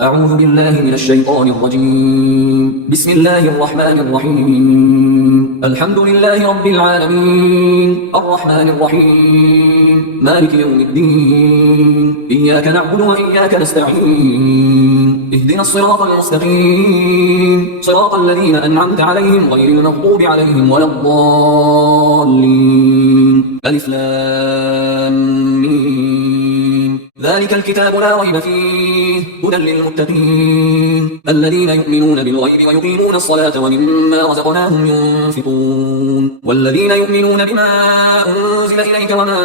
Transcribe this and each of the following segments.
أعوذ بالله من الشيطان الرجيم. بسم الله الرحمن الرحيم. الحمد لله رب العالمين الرحمن الرحيم مالك يوم الدين. إياك نعبد وإياك نستعين. اهدنا الصراط المستقيم صراط الذين أنعمت عليهم غير المغضوب عليهم ولا الضالين. ألف لام ميم. ذلك الكتاب لا ريب فيه هدى للمتقين الذين يؤمنون بالغيب ويقيمون الصلاة ومما رزقناهم ينفقون والذين يؤمنون بما أنزل إليك وما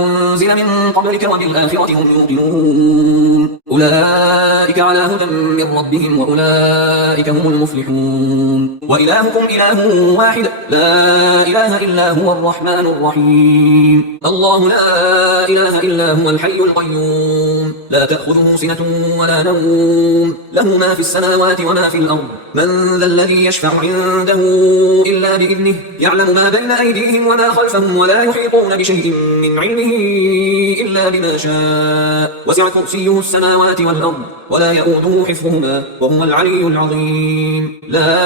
أنزل من قبلك وبالآخرة هم يوقنون أولئك على هدى من ربهم وأولئك هم المفلحون. وإلهكم إله واحد لا إله إلا هو الرحمن الرحيم. الله لا إله إلا هو الحي القيوم لا تأخذه سنة ولا نوم له ما في السماوات وما في الأرض. من ذا الذي يشفع عنده إلا بإذنه يعلم ما بين أيديهم وما خلفهم ولا يحيطون بشيء من علمه إلا بما شاء وسع كرسيه السماوات والأرض ولا يؤوده حفظهما وهو العلي العظيم. لا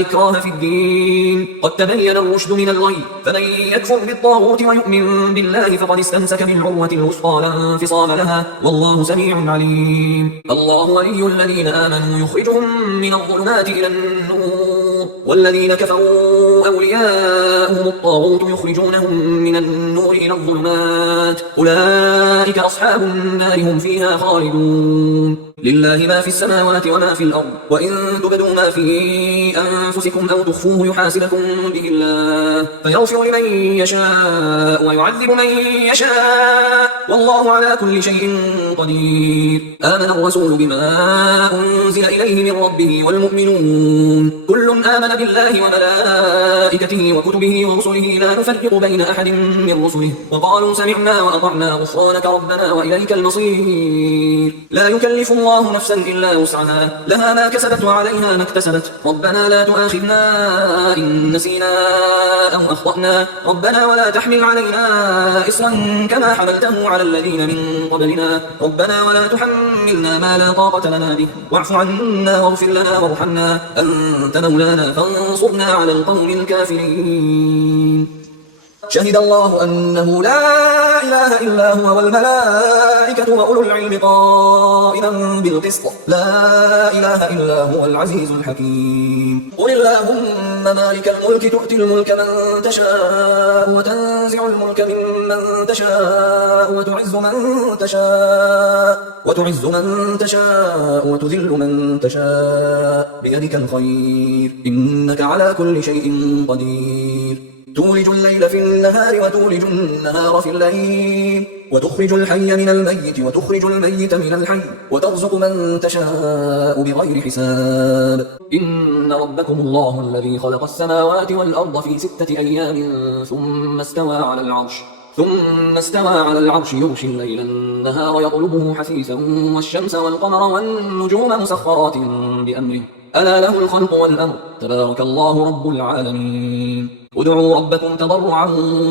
إكراه في الدين قد تبين الرشد من الغي فمن يكفر بالطاغوت ويؤمن بالله فقد استمسك بالعروة الوثقى لا انفصام لها والله سميع عليم. الله ولي الذين آمنوا يخرجهم من الظلمات إلى النور والذين كفروا أولياؤهم الطاغوت يخرجونهم من النور إلى الظلمات أولئك أصحاب النار هم فيها خالدون. لله ما في السماوات وما في الأرض وإن تبدوا ما في أنفسكم أو تخفوه يحاسبكم به الله فيغفر لمن يشاء ويعذب من يشاء والله على كل شيء قدير. آمن الرسول بما أنزل إليه من ربه والمؤمنون كل آمن بالله وملائكته وكتبه ورسله لا نفرق بين أحد من رسله وقالوا سمعنا وأطعنا غفرانك ربنا وإليك المصير. لا يكلف الله نفسا إلا وسعها لها ما كسبت وعليها ما اكتسبت ربنا لا تؤاخذنا إن نسينا أو أخطأنا ربنا ولا تحمل علينا إصرا كما حملته على الذين من قبلنا ربنا ولا تحملنا ما لا طاقة لنا به واعف عنا واغفر لنا وارحمنا أنت مولانا فانصرنا على القوم الكافرين. شهد الله أنه لا إله إلا هو والملائكة وأولو العلم قائما بالقسط لا إله إلا هو العزيز الحكيم. قل اللهم مالك الملك تؤتي الملك من تشاء وتنزع الملك ممن تشاء وتعز من تشاء وتذل من تشاء بيدك الخير إنك على كل شيء قدير. تولج الليل في النهار وتولج النهار في الليل وتخرج الحي من الميت وتخرج الميت من الحي وترزق من تشاء بغير حساب. إن ربكم الله الذي خلق السماوات والأرض في 6 أيام ثم استوى على العرش يغشي الليل النهار يطلبه حثيثا والشمس والقمر والنجوم مسخرات بأمره ألا له الخلق والأمر تبارك الله رب العالمين. ادعوا ربكم تضرعا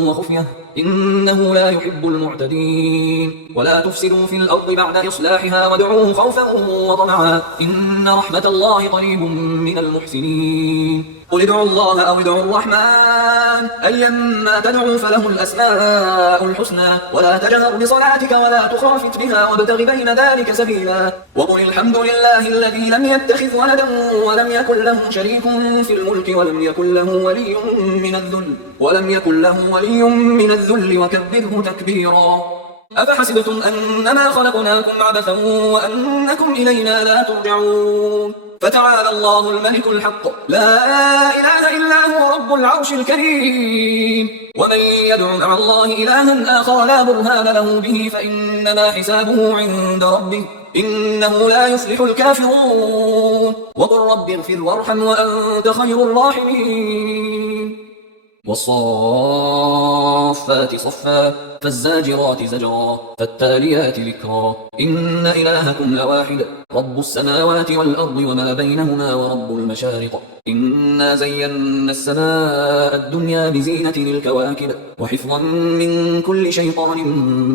وخفية إنه لا يحب المعتدين ولا تفسدوا في الأرض بعد إصلاحها وادعوه خوفا وطمعا إن رحمة الله قريب من المحسنين. قل ادعوا الله أو ادعوا الرحمن أيما تدعوا فله الأسماء الحسنى ولا تجهر بصلاتك ولا تخافت بها وابتغ بين ذلك سبيلا. وقل الحمد لله الذي لم يتخذ ولدا ولم يكن له شريك في الملك ولم يكن له ولي من الذل وكبره تكبيرا. أفحسبتم أنما خلقناكم عبثا وأنكم إلينا لا ترجعون فتعالى الله الملك الحق لا إله إلا هو رب العرش الكريم. ومن يدع مع الله إلها آخر لا برهان له به فإنما حسابه عند ربه إنه لا يفلح الكافرون. وقل رب اغفر وارحم وأنت خير الراحمين. والصافات صفا فالزاجرات زجرا فالتاليات ذكرا إن إلهكم لواحد رب السماوات والأرض وما بينهما ورب المشارق إنا زينا السماء الدنيا بزينة الكواكب وحفظا من كل شيطان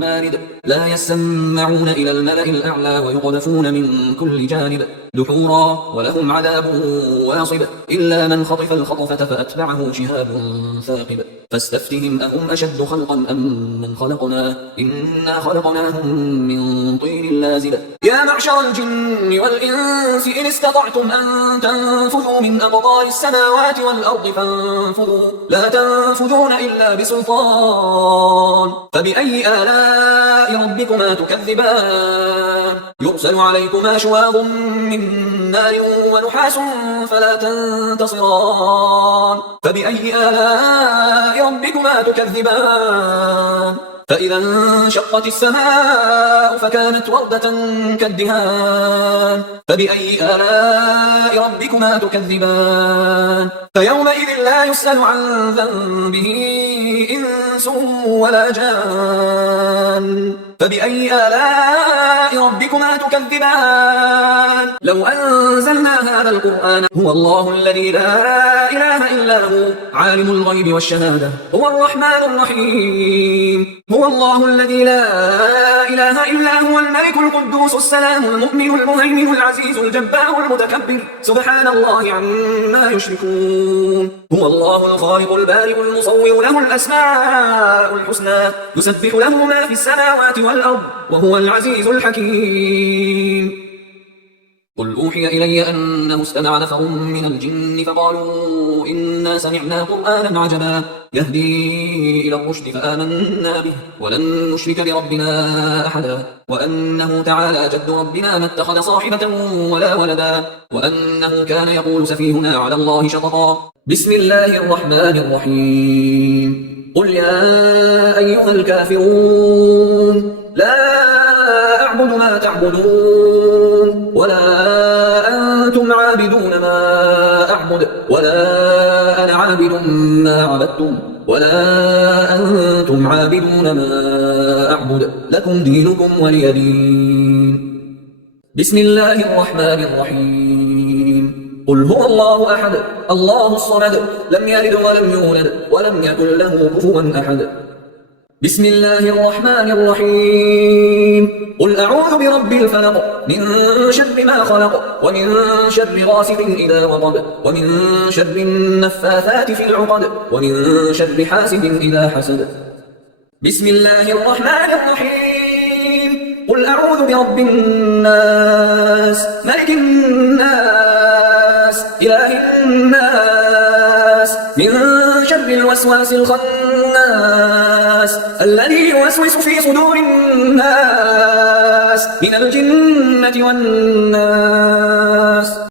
مارد لا يسمعون إلى الملأ الأعلى ويقذفون من كل جانب دحورا ولهم عذاب واصب إلا من خطف الخطفة فأتبعه شهاب ثاقب فاستفتهم أهم أشد خلقا أم من خلقنا إنا خلقناهم من طين لازب يا معشر الجن والإنس إن استطعتم أن تنفذوا من أقطار السماوات والأرض فانفذوا لا تنفذون إلا بسلطان فبأي آلاء ربكما تكذبان يرسل عليكما شواظ من نار ونحاس فلا تنتصران فبأي آلاء ربكما تكذبان فإذا انشقت السماء فكانت وردة كالدهان فبأي آلاء ربكما تكذبان فيومئذ لا يسأل عن ذنبه إنس ولا جان فبأي آلاء ربكما تكذبان لو أنزلنا هذا القرآن هو الله الذي لا إله إلا هو عالم الغيب والشهادة هو الرحمن الرحيم هو الله الذي لا إله إلا هو الملك القدوس السلام المؤمن المهيمن العزيز الجبار المتكبر سبحان الله عما يشركون هو الله الخالق البارئ المصور له الأسماء الحسنى يسبح له ما في السماوات والأرض وهو العزيز الحكيم قل أوحي إلي أنه استمع نفر من الجن فقالوا إنا سمعنا قرآنا عجبا يهدي إلى الرشد فآمنا به ولن نشرك بربنا أحدا وأنه تعالى جد ربنا ما اتخذ صاحبة ولا ولدا وأنه كان يقول سفيهنا على الله شططا بسم الله الرحمن الرحيم قل يا أيها الكافرون لا أعبد ما تعبدون ولا أنتم عابدون ما أعبد ولا أنا عابد ما عبدتم ولا أنتم عابدون ما أعبد لكم دينكم ولي دين بسم الله الرحمن الرحيم قل هو الله أحد الله الصمد لم يلد ولم يولد ولم يكن له كفوا أحد بسم الله الرحمن الرحيم قل أعوذ برب الفلق من شر ما خلق ومن شر غاسق إذا وقب ومن شر النفاثات في العقد ومن شر حاسد إذا حسد بسم الله الرحمن الرحيم قل أعوذ برب الناس ملك الناس إله الناس من شر الوسواس الخناس الذي يوسوس في صدور الناس من الجنة والناس